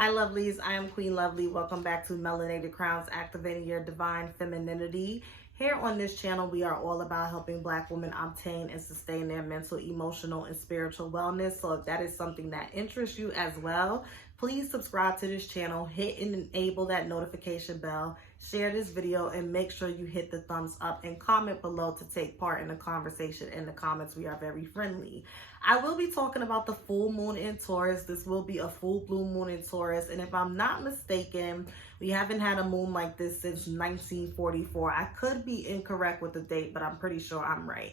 Hi lovelies, I am Queen Lovely. Welcome back to Melanated Crowns, activating your divine femininity. Here on this channel, we are all about helping Black women obtain and sustain their mental, emotional, and spiritual wellness. So if that is something that interests you as well, please subscribe to this channel, hit and enable that notification bell, share this video, and make sure you hit the thumbs up and comment below to take part in the conversation. In the comments, we are very friendly. I will be talking about the full moon in Taurus. This will be a full blue moon in Taurus. And if I'm not mistaken, we haven't had a moon like this since 1944. I could be incorrect with the date, but I'm pretty sure I'm right.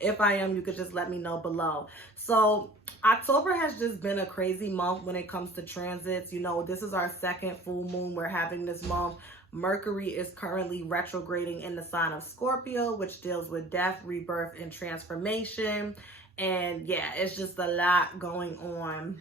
If I am, you could just let me know below. So October has just been a crazy month when it comes to transits. You know, this is our second full moon we're having this month. Mercury is currently retrograding in the sign of Scorpio, which deals with death, rebirth, and transformation. And yeah, it's just a lot going on,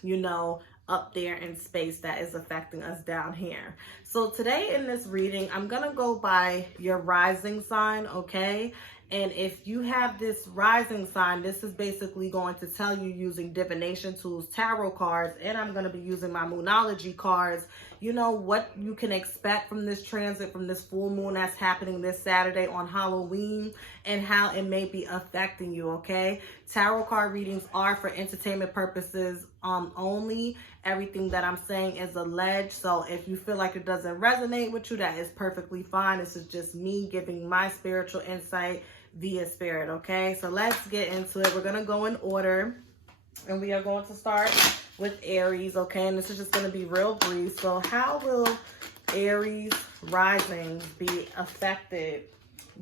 you know, up there in space that is affecting us down here. So today in this reading, I'm going to go by your rising sign, okay? And if you have this rising sign, this is basically going to tell you using divination tools, tarot cards, and I'm going to be using my moonology cards, you know, what you can expect from this transit, from this full moon that's happening this Saturday on Halloween, and how it may be affecting you, okay? Tarot card readings are for entertainment purposes only. Everything that I'm saying is alleged, so if you feel like it doesn't resonate with you, that is perfectly fine. This is just me giving my spiritual insight via spirit, okay? So let's get into it. We're going to go in order, and we are going to start with Aries, okay? And this is just going to be real brief. So how will Aries rising be affected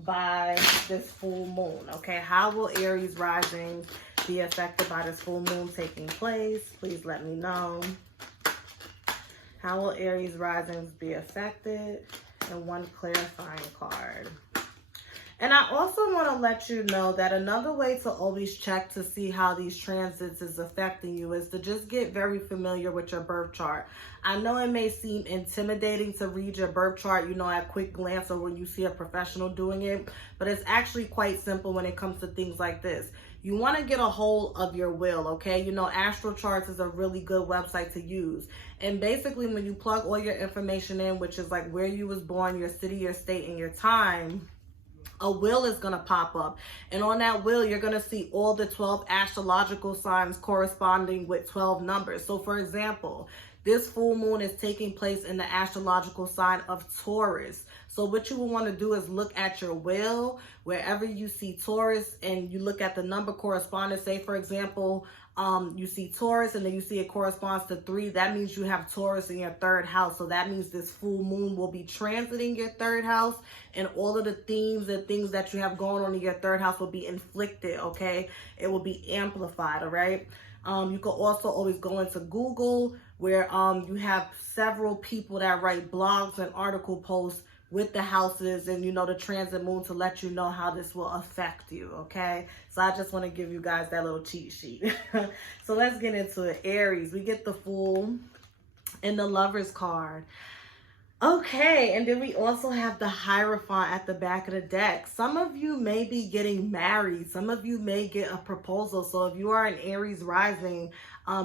by this full moon, okay? How will Aries rising be affected by this full moon taking place? Please let me know. How will Aries risings be affected? And one clarifying card. And I also want to let you know that another way to always check to see how these transits is affecting you is to just get very familiar with your birth chart. I know it may seem intimidating to read your birth chart, you know, at quick glance or when you see a professional doing it, but it's actually quite simple when it comes to things like this. You want to get a hold of your will, okay? You know, Astral Charts is a really good website to use. And basically when you plug all your information in, which is like where you was born, your city, your state, and your time, a will is going to pop up. And on that will, you're going to see all the 12 astrological signs corresponding with 12 numbers. So for example, this full moon is taking place in the astrological sign of Taurus. So what you will want to do is look at your will, wherever you see Taurus, and you look at the number corresponding. Say, for example, you see Taurus and then you see it corresponds to 3. That means you have Taurus in your 3rd house. So that means this full moon will be transiting your 3rd house, and all of the themes and things that you have going on in your 3rd house will be inflicted, okay? It will be amplified, all right? You can also always go into Google, where you have several people that write blogs and article posts with the houses and, you know, the transit moon to let you know how this will affect you, okay? So I just want to give you guys that little cheat sheet. So let's get into it. Aries, we get the Fool and the Lover's card. Okay, and then we also have the Hierophant at the back of the deck. Some of you may be getting married. Some of you may get a proposal. So if you are an Aries rising,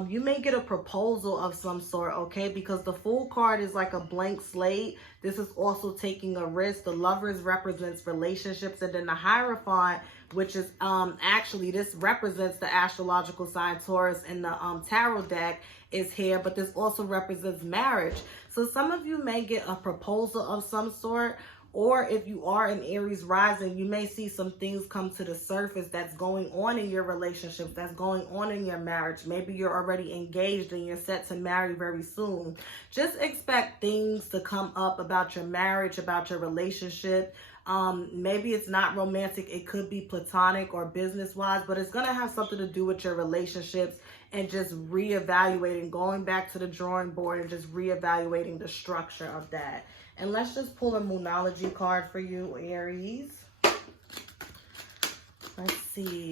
you may get a proposal of some sort, okay? Because the Fool card is like a blank slate. This is also taking a risk. The Lovers represents relationships, and then the Hierophant, which is actually, this represents the astrological sign Taurus in the tarot deck, is here, but this also represents marriage. So some of you may get a proposal of some sort, or if you are an Aries rising, you may see some things come to the surface that's going on in your relationship, that's going on in your marriage. Maybe you're already engaged and you're set to marry very soon. Just expect things to come up about your marriage, about your relationship. Maybe it's not romantic, it could be platonic or business-wise, but it's going to have something to do with your relationships and just reevaluating, going back to the drawing board and just reevaluating the structure of that. And let's just pull a moonology card for you, Aries. Let's see.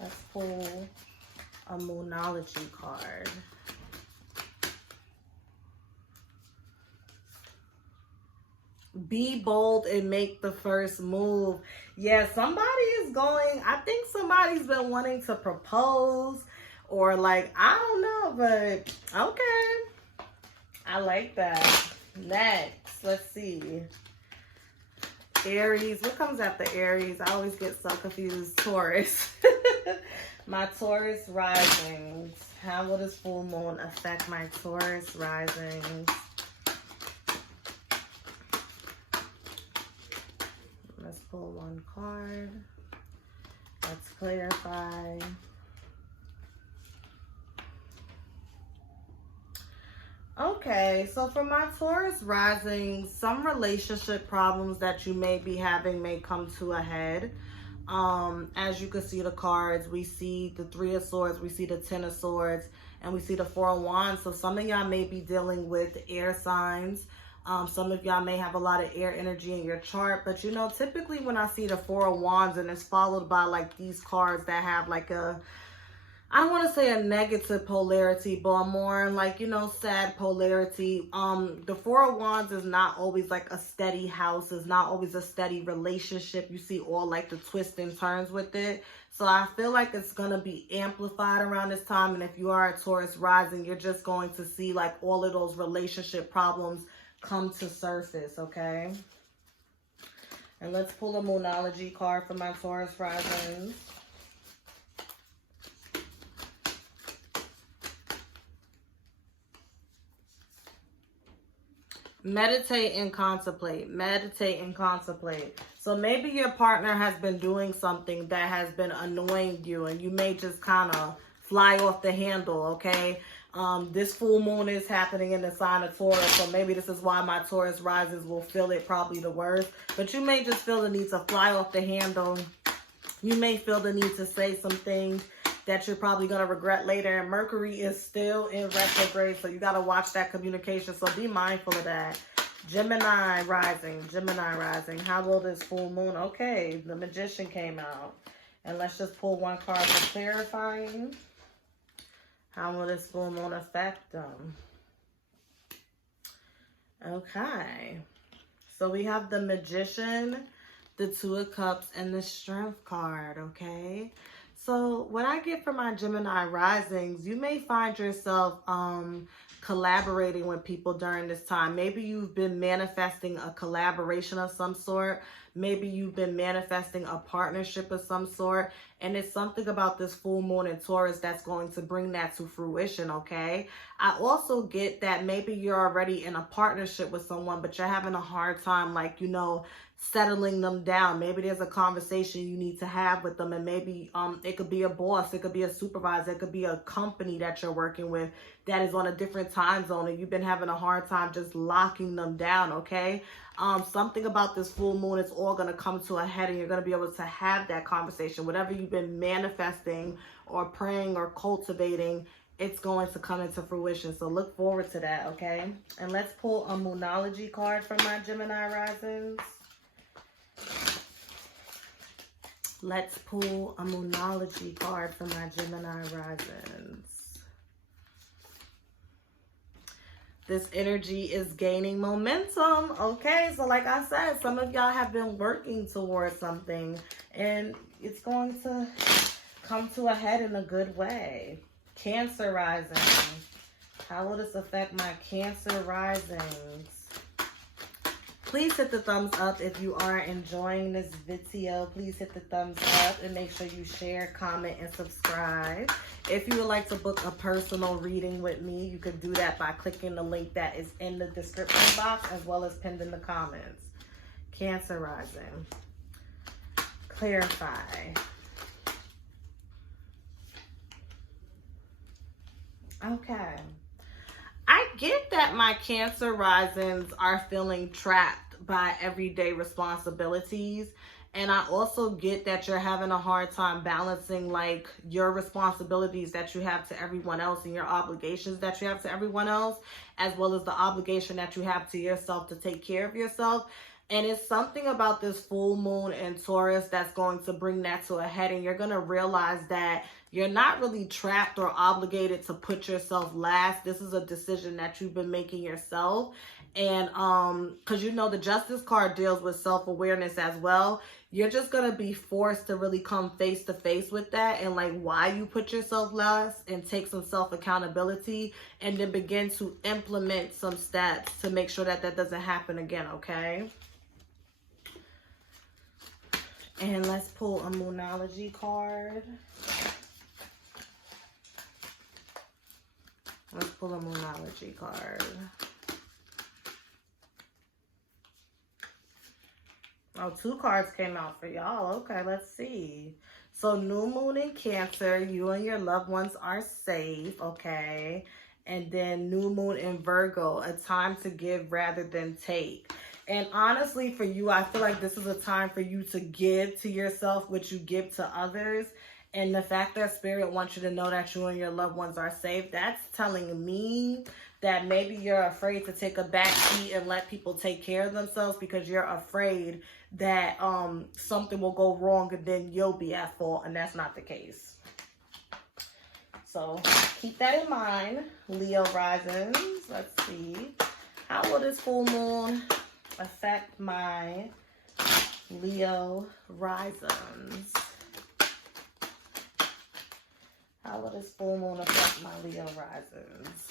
Let's pull a moonology card. Be bold and make the first move. Yeah, somebody is going, I think somebody's been wanting to propose, or like, I don't know, but okay. I like that. Next, let's see. Aries. What comes after Aries? I always get so confused. Taurus. My Taurus risings. How will this full moon affect my Taurus risings? Let's pull one card. Let's clarify. Okay, so for my Taurus rising, some relationship problems that you may be having may come to a head. As you can see the cards, we see the Three of Swords, we see the Ten of Swords, and we see the Four of Wands. So some of y'all may be dealing with air signs. Some of y'all may have a lot of air energy in your chart, but you know, typically when I see the Four of Wands and it's followed by like these cards that have like a, I don't want to say a negative polarity, but more like, you know, sad polarity. The Four of Wands is not always like a steady house. It's not always a steady relationship. You see all like the twists and turns with it. So I feel like it's going to be amplified around this time. And if you are a Taurus rising, you're just going to see like all of those relationship problems come to surface, okay? And let's pull a Moonology card for my Taurus rising. Meditate and contemplate. Meditate and contemplate. So maybe your partner has been doing something that has been annoying you, and you may just kind of fly off the handle, okay? This full moon is happening in the sign of Taurus, so maybe this is why my Taurus rises will feel it probably the worst. But you may just feel the need to fly off the handle. You may feel the need to say some things that you're probably going to regret later. And Mercury is still in retrograde, so you got to watch that communication. So be mindful of that. Gemini rising. Gemini rising. How will this full moon? Okay, the Magician came out. And let's just pull one card for clarifying. How will this full moon affect them? Okay. So we have the Magician, the Two of Cups, and the Strength card, okay? So what I get from my Gemini risings, you may find yourself collaborating with people during this time. Maybe you've been manifesting a collaboration of some sort. Maybe you've been manifesting a partnership of some sort. And it's something about this full moon in Taurus that's going to bring that to fruition, okay? I also get that maybe you're already in a partnership with someone, but you're having a hard time, like, you know, settling them down. Maybe there's a conversation you need to have with them, and maybe it could be a boss, it could be a supervisor, it could be a company that you're working with that is on a different time zone, and you've been having a hard time just locking them down, okay? Something about this full moon, it's all going to come to a head, and you're going to be able to have that conversation. Whatever you've been manifesting or praying or cultivating, it's going to come into fruition. So look forward to that, okay? And let's pull a Moonology card from my Gemini risings. Let's pull a Moonology card for my Gemini risings. This energy is gaining momentum. Okay, so like I said, some of y'all have been working towards something, and it's going to come to a head in a good way. Cancer rising. How will this affect my Cancer risings? Please hit the thumbs up if you are enjoying this video. Please hit the thumbs up and make sure you share, comment, and subscribe. If you would like to book a personal reading with me, you can do that by clicking the link that is in the description box as well as pinned in the comments. Cancer rising. Clarify. Okay. I get that my Cancer risings are feeling trapped by everyday responsibilities. And I also get that you're having a hard time balancing like your responsibilities that you have to everyone else and your obligations that you have to everyone else, as well as the obligation that you have to yourself to take care of yourself. And it's something about this full moon in Taurus that's going to bring that to a head. And you're going to realize that you're not really trapped or obligated to put yourself last. This is a decision that you've been making yourself. And because, you know, the Justice card deals with self-awareness as well. you're just going to be forced to really come face to face with that and like why you put yourself last, and take some self accountability, and then begin to implement some steps to make sure that that doesn't happen again, okay? And let's pull a Moonology card. Let's pull a Moonology card. Oh, 2 cards came out for y'all. Okay, let's see. So, new moon in Cancer, you and your loved ones are safe, okay? And then new moon in Virgo, a time to give rather than take. And honestly, for you, I feel like this is a time for you to give to yourself what you give to others. And the fact that Spirit wants you to know that you and your loved ones are safe, that's telling me that maybe you're afraid to take a back seat and let people take care of themselves because you're afraid that something will go wrong and then you'll be at fault, and that's not the case. So keep that in mind, Leo risings. Let's see. How will this full moon affect my Leo risings? How will this full moon affect my Leo risings?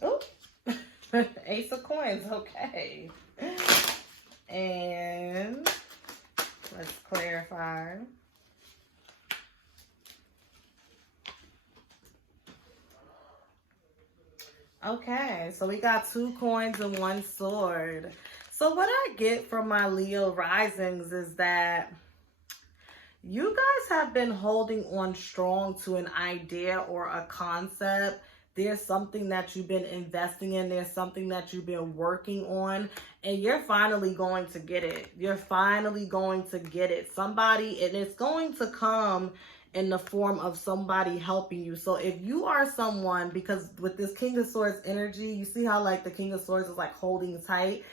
Oh, Ace of Coins, okay. And let's clarify. Okay, so we got 2 coins and 1 sword. So what I get from my Leo risings is that you guys have been holding on strong to an idea or a concept. There's something that you've been investing in. There's something that you've been working on, and you're finally going to get it. You're finally going to get it. Somebody, and it's going to come in the form of somebody helping you. So if you are someone, because with this King of Swords energy, you see how like the King of Swords is like holding tight.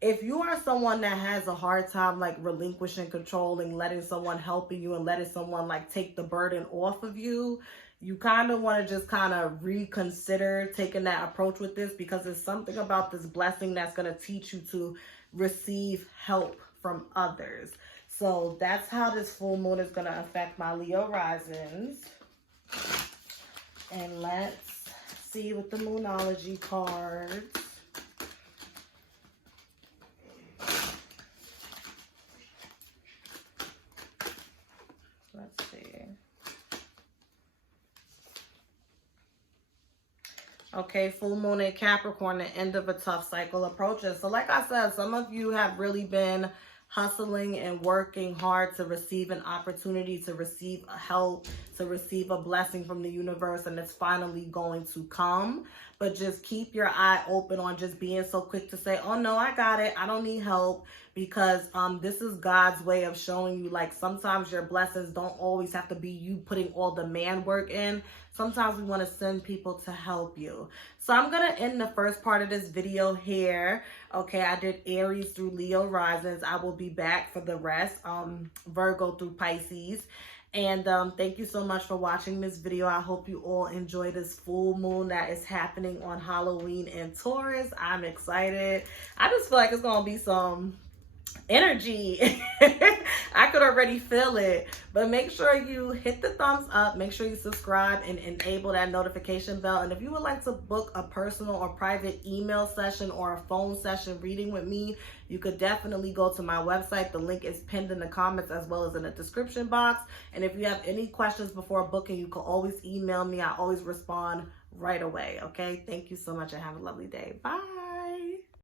If you are someone that has a hard time like relinquishing control and letting someone helping you and letting someone like take the burden off of you, you kind of want to just kind of reconsider taking that approach with this, because there's something about this blessing that's going to teach you to receive help from others. So that's how this full moon is going to affect my Leo risings. And let's see with the Moonology cards. Let's see. Okay, full moon in Capricorn, the end of a tough cycle approaches. So like I said, some of you have really been hustling and working hard to receive an opportunity, to receive help, to receive a blessing from the universe, and it's finally going to come. But just keep your eye open on just being so quick to say, oh no, I got it, I don't need help, because this is God's way of showing you like sometimes your blessings don't always have to be you putting all the man work in. Sometimes we want to send people to help you. So I'm going to end the first part of this video here. Okay, I did Aries through Leo risings. I will be back for the rest, Virgo through Pisces. And thank you so much for watching this video. I hope you all enjoy this full moon that is happening on Halloween in Taurus. I'm excited. I just feel like it's going to be some energy. I could already feel it. But make sure you hit the thumbs up, make sure you subscribe and enable that notification bell. And if you would like to book a personal or private email session or a phone session reading with me, you could definitely go to my website. The link is pinned in the comments as well as in the description box. And if you have any questions before booking, you can always email me. I always respond right away. Okay, thank you so much and have a lovely day. Bye.